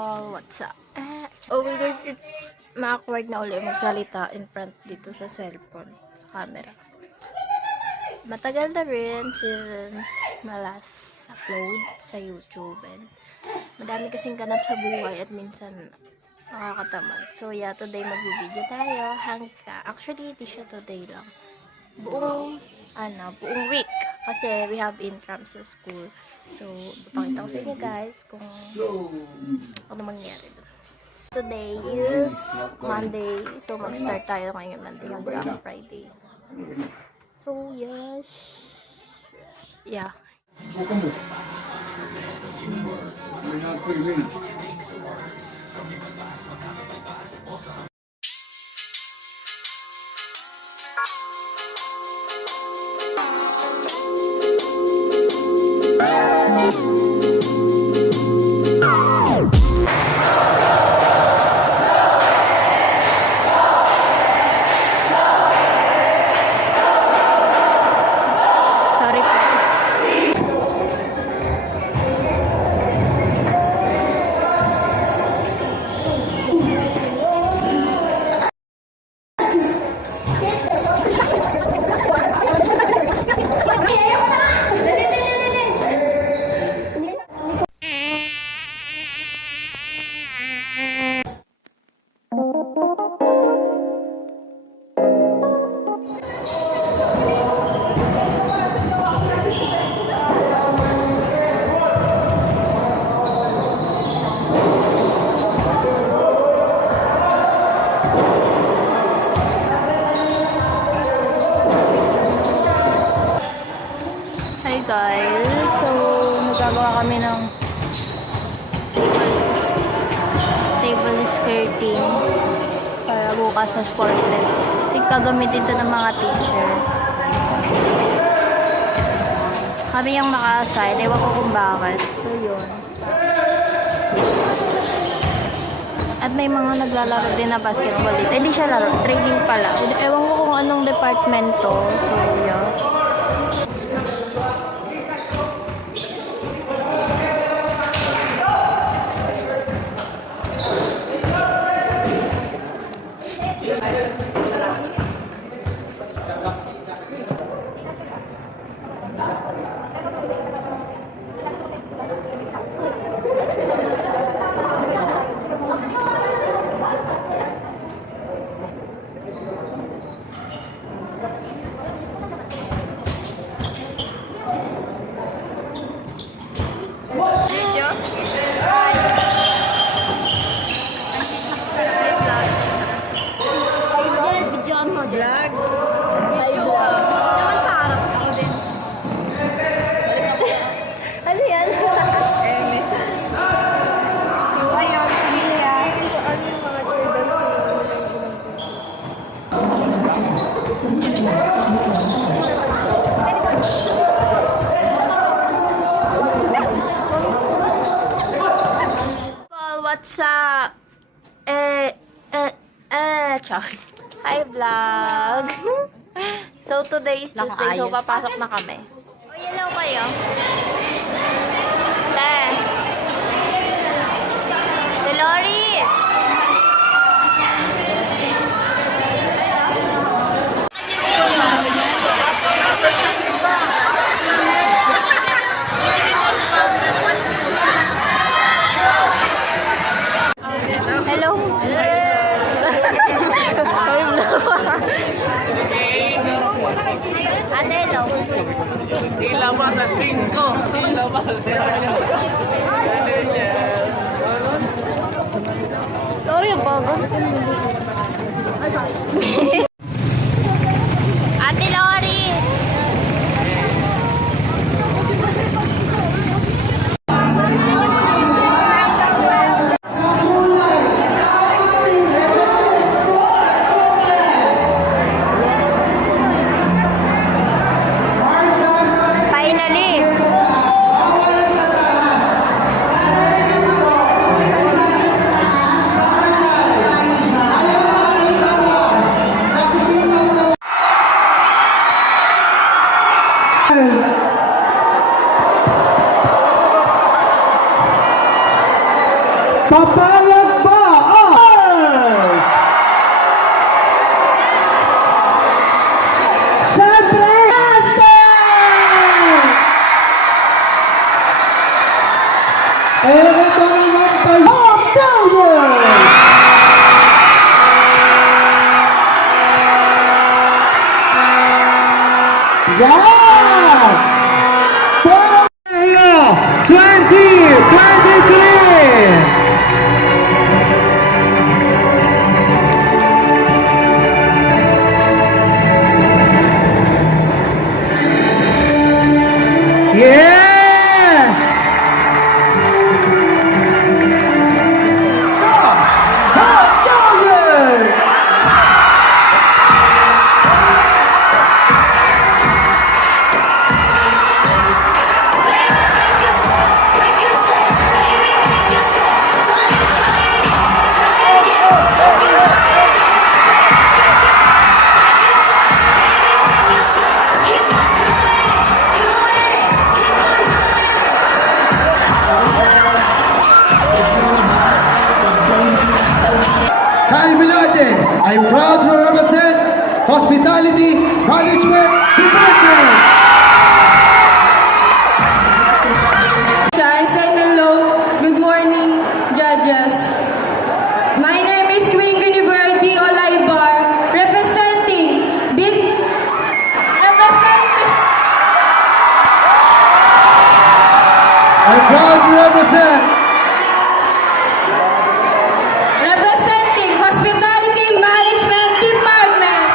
people, what's up? Oh my gosh, it's ma-awkward na uli magsalita in front dito sa cellphone, sa camera. Matagal na rin since last upload sa YouTube and madami kasing ganap sa buhay at minsan nakakatamad. So yeah, today mag-video tayo. Actually, hindi siya today lang. Buong week. Kasi we have intrams sa school. So, papakita ko sa inyo guys kung ano mangyari doon. Today is Monday. So, mag-start tayo ngayon Monday hanggang Friday. So, yes. Yeah. Sorry po. Hi guys, so nagagawa kami ng table skirting para bukas sa sport fest. Ito gagamitin ito ng mga teachers. Kami yung naka-assign, ewan ko kung bakit. So yun. At may mga naglalaro din na basketball dito. Hindi siya laro, training pala. Ewan ko kung anong department to. So yun. Vlog. Tayo. Naman sa harap ako din. Ano yan? So, ayun, Mia. Ano yung mga Well, what's up? Sorry. Hi vlog! So today is Tuesday, so papasok na kami. O, hello kayo. Lori! Hello! Ate, hello. Ilabas ang 5. Ilabas ang 5. Sorry, ang bago. Ate Lori! Papayag ba ang Siyempre, Master! Eh, ito naman tayo, Tigers! Yeah! For 2023! Yes! Hot Dogger! Kyle Villarden, I'm proud to represent Hospitality Management Department. I said hello, good morning, judges. My name is Queen Guinevere D. Olaybar, representing. I'm proud to Representing Hospitality Management Department.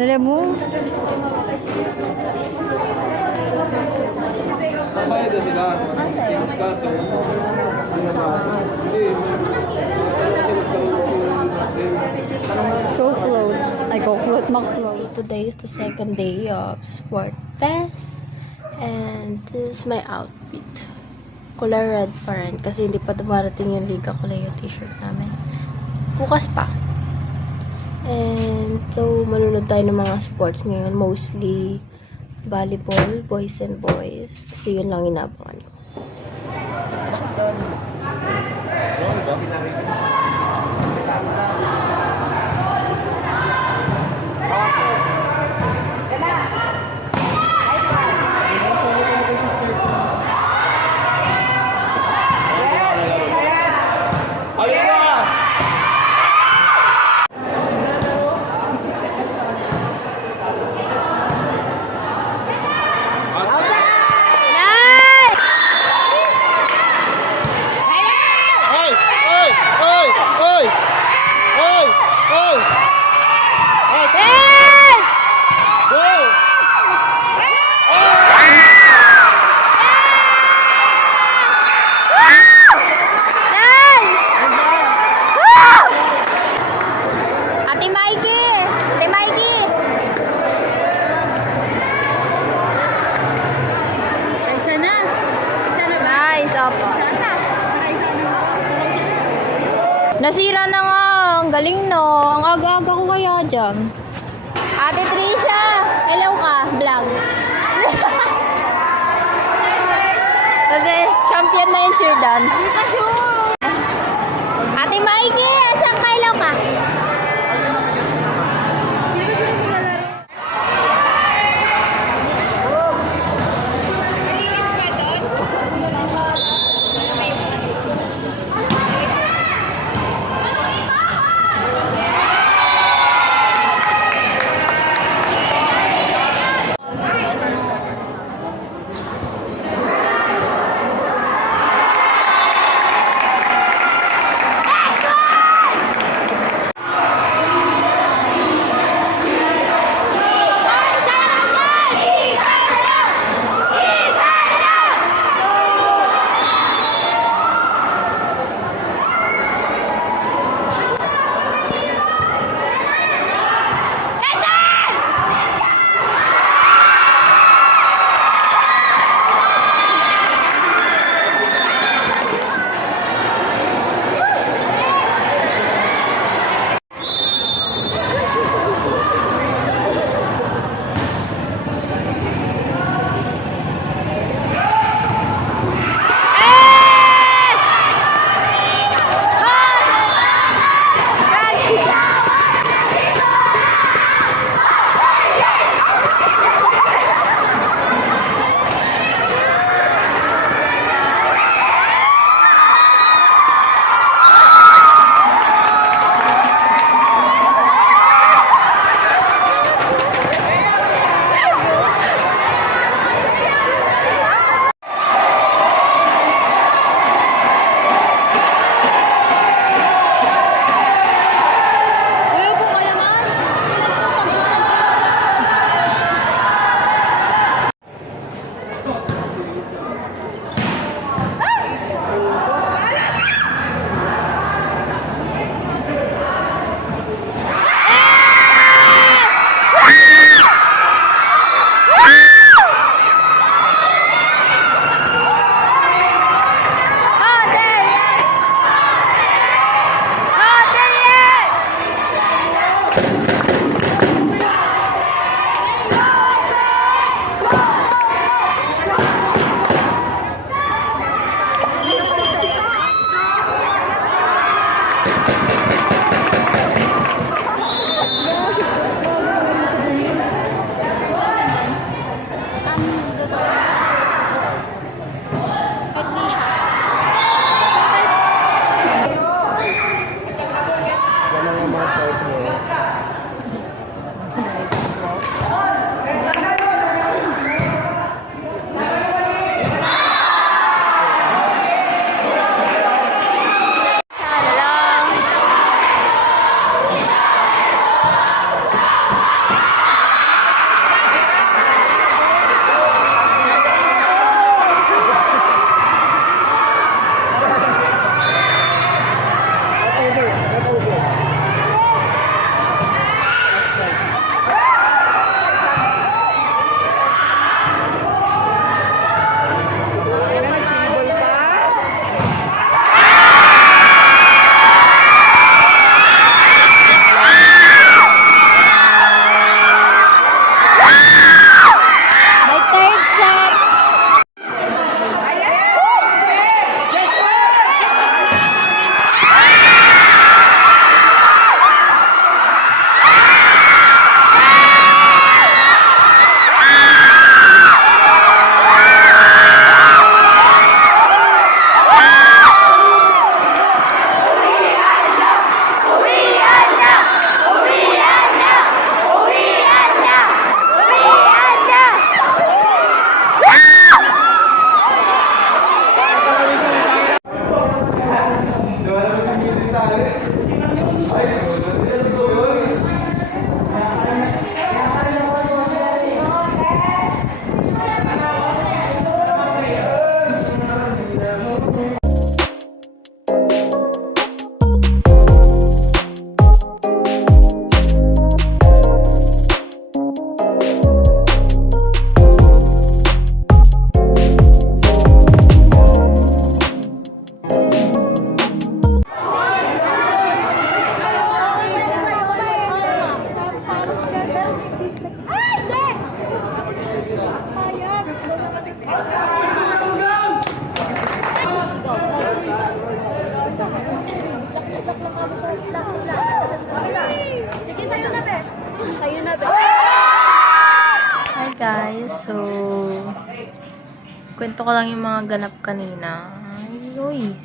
Dali mo. Bayad na sila. Kaso, Go float. Ay, go float, So mag-float. today is the second day of Sport Fest. And this is my outfit. Kulay red pa rin kasi hindi pa dumarating yung liga. Kulay yung t-shirt namin. Bukas pa. And so, manunod tayo ng mga sports ngayon. Mostly volleyball, boys and boys. Kasi yun lang inabangan ko. Ate Mikey! Ate Mikey! Isa na. Nice, opo. Nasira na nga. Ang galing, no? Ang aga-aga ko kaya dyan. Ate Trisha! Hello ka, vlog. Kasi champion na yung cheer dance. Ate Mikey! Asan ka? Hello ka? Kwento ko lang yung mga ganap kanina. Ay, uy.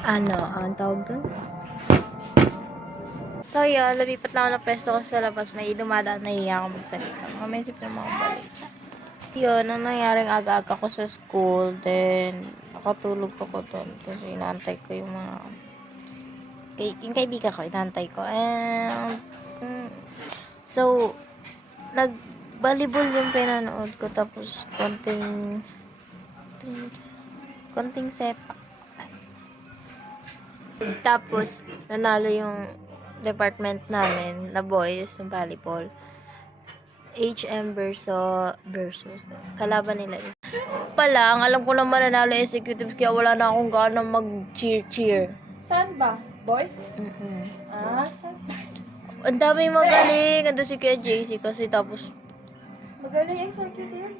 Ang tawag dun? So, yun. Lumipat na ako ng pesto ko sa labas. May dumadaan, nahiya ako magsalita. Mamaya sip na mga balik. Yun, ang nangyaring aga-aga ko sa school. Then, nakatulog ako doon. Kasi inaantay ko yung mga... yung kaibigan ko, inaantay ko. And... so, nag-volleyball yung pinanood ko. Tapos, konting sepak. Tapos, nanalo yung department namin na boys ng volleyball. HM versus kalaban nila. Pala, ang alam ko naman nanalo executives kaya wala na akong gana mag-cheer. Saan ba? Boys? Saan? Ang dami magaling. Ando si Kuya JC kasi tapos... Magaling executive?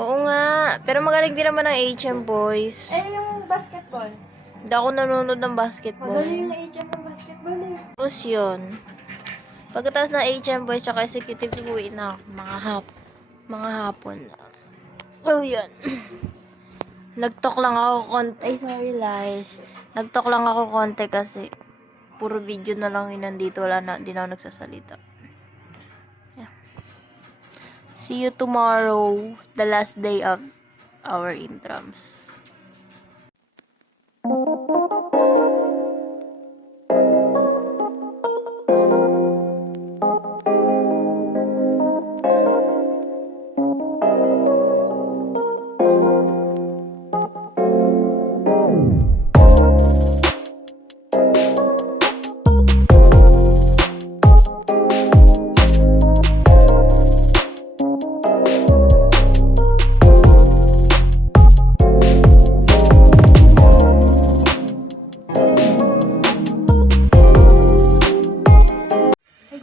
Oo nga. Pero magaling din naman ang HM boys. Yung basketball. Hindi ako nanonood ng basketball. Magaling yung HM ng basketball eh. Tapos yun. Pagkatapos ng HM boys tsaka executives, uwi na ako. Mga hapon. Oh, yun. Nagtalk lang ako konti. Ay, sorry, lies. Nagtalk lang ako konti kasi puro video na lang yun nandito. Wala na, hindi na ako nagsasalita. Yeah. See you tomorrow. The last day of our intrams.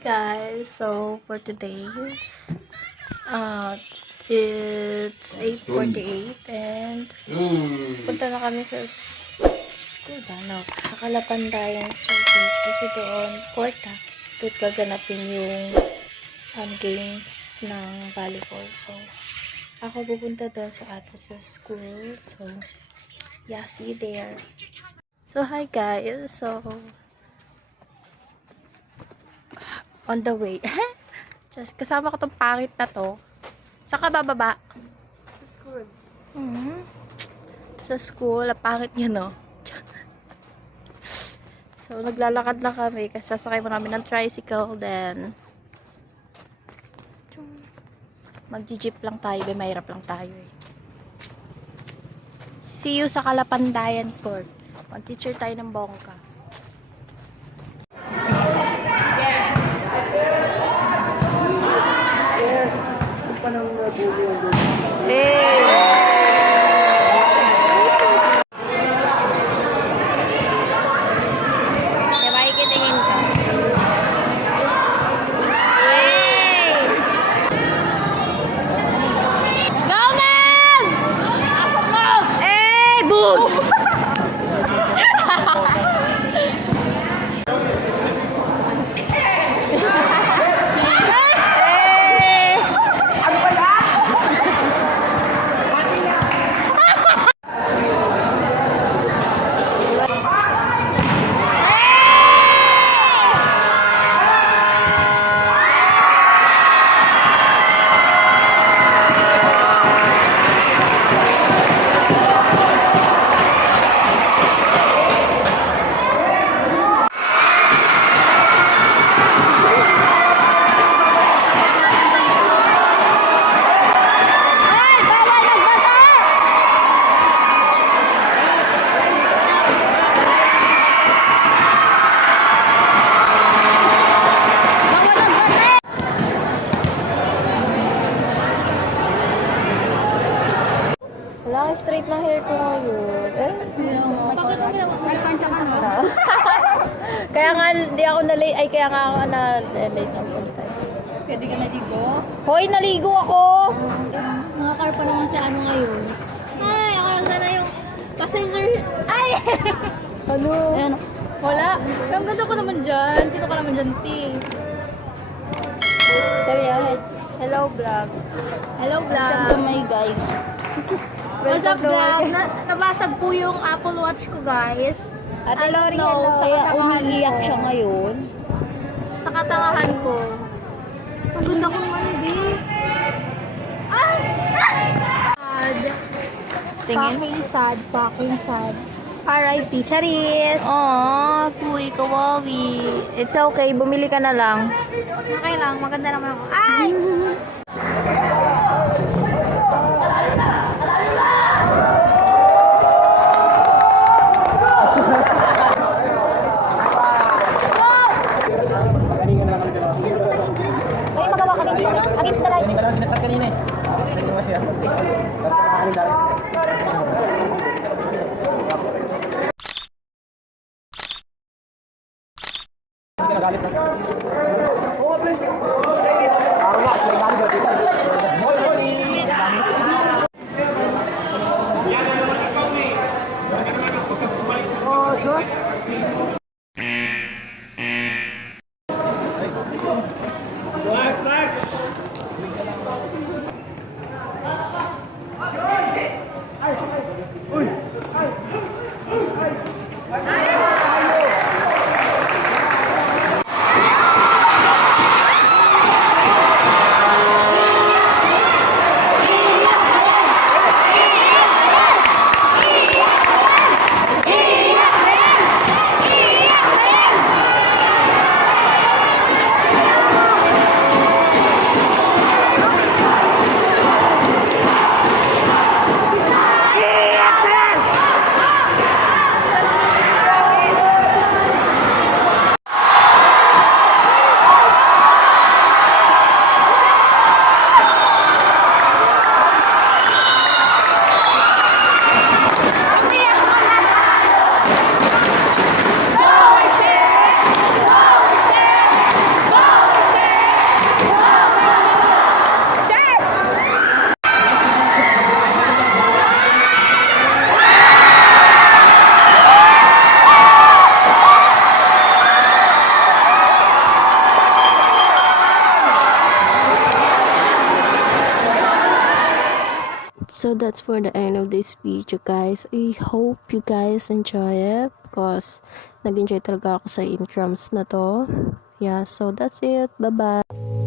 Guys, so for today, it's 8:48 and punta na kami sa school ba? No, Nakalapandayan Street kasi doon court doon gaganapin yung games ng volleyball. So, ako pupunta doon sa ate sa school. So, yeah, see you there. So, hi guys. So, on the way. Just kasama ko tong pangit na to. Saka bababa. Sa school. Sa school, ang pangit niya, no? So, naglalakad na kami kasi sasakay mo namin ng tricycle, then mag-jeep lang tayo, mahirap lang tayo eh. See you sa Kalapandayan Court. Mag-teacher tayo ng bongka. Kaya makikitingin ka. Go, ma'am! Asok mo! Boom! Wala kang straight na hair ko ngayon. Bakit mo ginawa? Ay, pancha ka no? Kaya nga, hindi ako na-late. Ay, kaya nga ako na-late ang punta. Pwede ka naligo? Hoy, naligo ako! Nakakar pa naman sa ano ngayon. Ay, ako lang sana yung passenger. Ay! Ano? Ayan. Wala. Ang ganda ko naman dyan. Sino ka naman dyan, T? Sabi niya, hello vlog. Hello, Welcome to vlog. my guys. What's up, vlog? Nabasag po yung Apple Watch ko, guys. At I don't know, sa kaya katangahan umiiyak ko. siya ngayon. Sa katangahan ko. Ang ganda kong mandi. Ay! Sad. Tingin. Fucking sad. R.I.P. Charis! Aww, kuy, kawawi. It's okay, bumili ka na lang. Okay lang, maganda naman ako. Ay! Kayo magawa kami dito. Against the light. Hindi ka lang sinasat kanina eh. Hindi mo siya. Nagalit na. Oo, please. Relax, So that's for the end of this video, guys. I hope you guys enjoy it because nag-enjoy talaga ako sa intrams na to. Yeah, so that's it. Bye-bye.